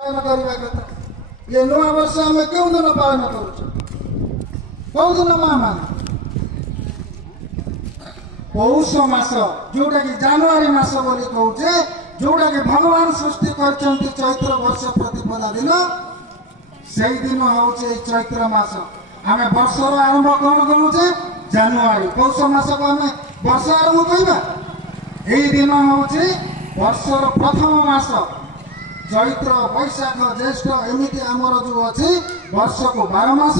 पालन करवा कथा ये नुआ वर्ष आम क्यों दिन पालन कौन माँ पौष मस जोटा कि जानुरी मस बोली कहे जोटा कि भगवान सृष्टि कर चैत्र वर्ष प्रतिपदा दिन से दिन हूँ चैत्र मस आम वर्षर आरंभ कौन कहे जानुरी पौष मस को आम वर्ष आरंभ कहवा यही दिन हूँ वर्षर प्रथम मस चैत्र बैशाख ज्येष्ठ एमती आमर जो अच्छी वर्ष को 12 मास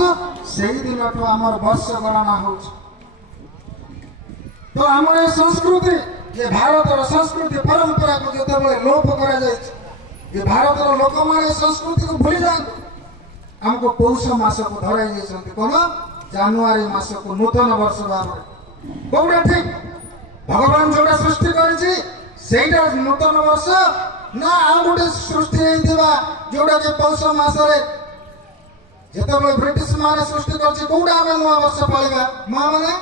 से दिन आमर वर्ष गणना हो तो आम संस्कृति ये भारत संस्कृति परंपरा को जो लोप कर भारत लोक मैंने संस्कृति को भूली जाए आमको पौष मास को धराई कौन जानुरी मास को नूतन वर्ष भाव कौटा ठीक भगवान जोड़ा सृष्टि कर नूतन वर्ष ना आ गोटे सृष्टि जोटा कि पौष मसरे जो ब्रिटिश माने सृष्टि कौटा नुआ वर्ष पाला माँ मैंने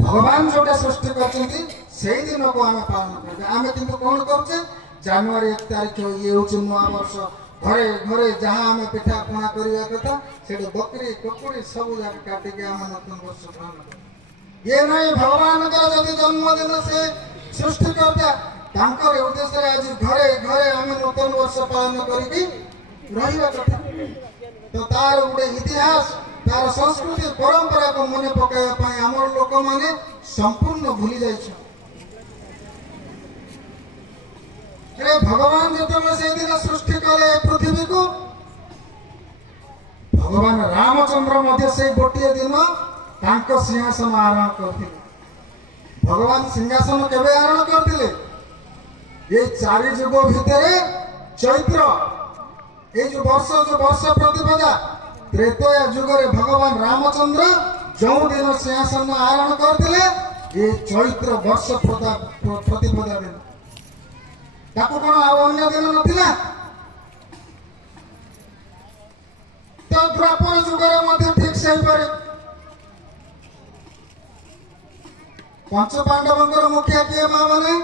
भगवान जोटा सृष्टि कर दिन को आम पालन कर आम कि कौन करुचे जानुरी 1 तारिख ये हूँ नुआ वर्ष घरे घरे जहाँ आम पिठा पणा करवा कथा से बकरी कुकुड़ी सब जाक काटिक आम नूतन वर्ष पालन कर ये नहीं भगवान का जब जन्मदिन से सृष्टि करता उद्देश्य आज घरे घरे आम नूतन वर्ष पालन करी कथा तो तार गोटे इतिहास तार संस्कृति परंपरा को मन पकाइबा आम लोक मैंने संपूर्ण भूली जाए भगवान जो से दिन सृष्टि कले पृथ्वी को भगवान रामचंद्र मध्य से गोटे दिन सिंहासन आरोहण करते भगवान सिंहासन केवे आरोहण करते ये 4 युग भितर चैत्र ये जो वर्ष प्रतिपदा त्रेतया युगरे भगवान रामचंद्र जो दिन सिंहासन आरोहण करते ये चैत्र वर्ष प्रतिपदा दिन ताको कौन अन्य दिन नथिला तो द्वापर युगरे मध्य ठीक से पारे पंच पांडवंकर मुखिया किए माँ मैंने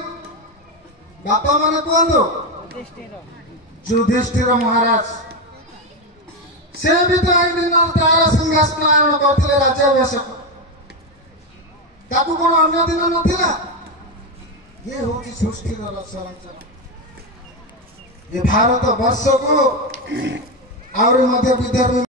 बापा मैंने कहतु युधिष्ठिर महाराज से भी तो एक दिन तार सिंहासन आरोहण करते राज्याभिषेक ताकू कौन अन्य दिन नथिला ये हूँ सृष्टि संरचना ये भारत वर्ष को आउरी मध्य विदर्भ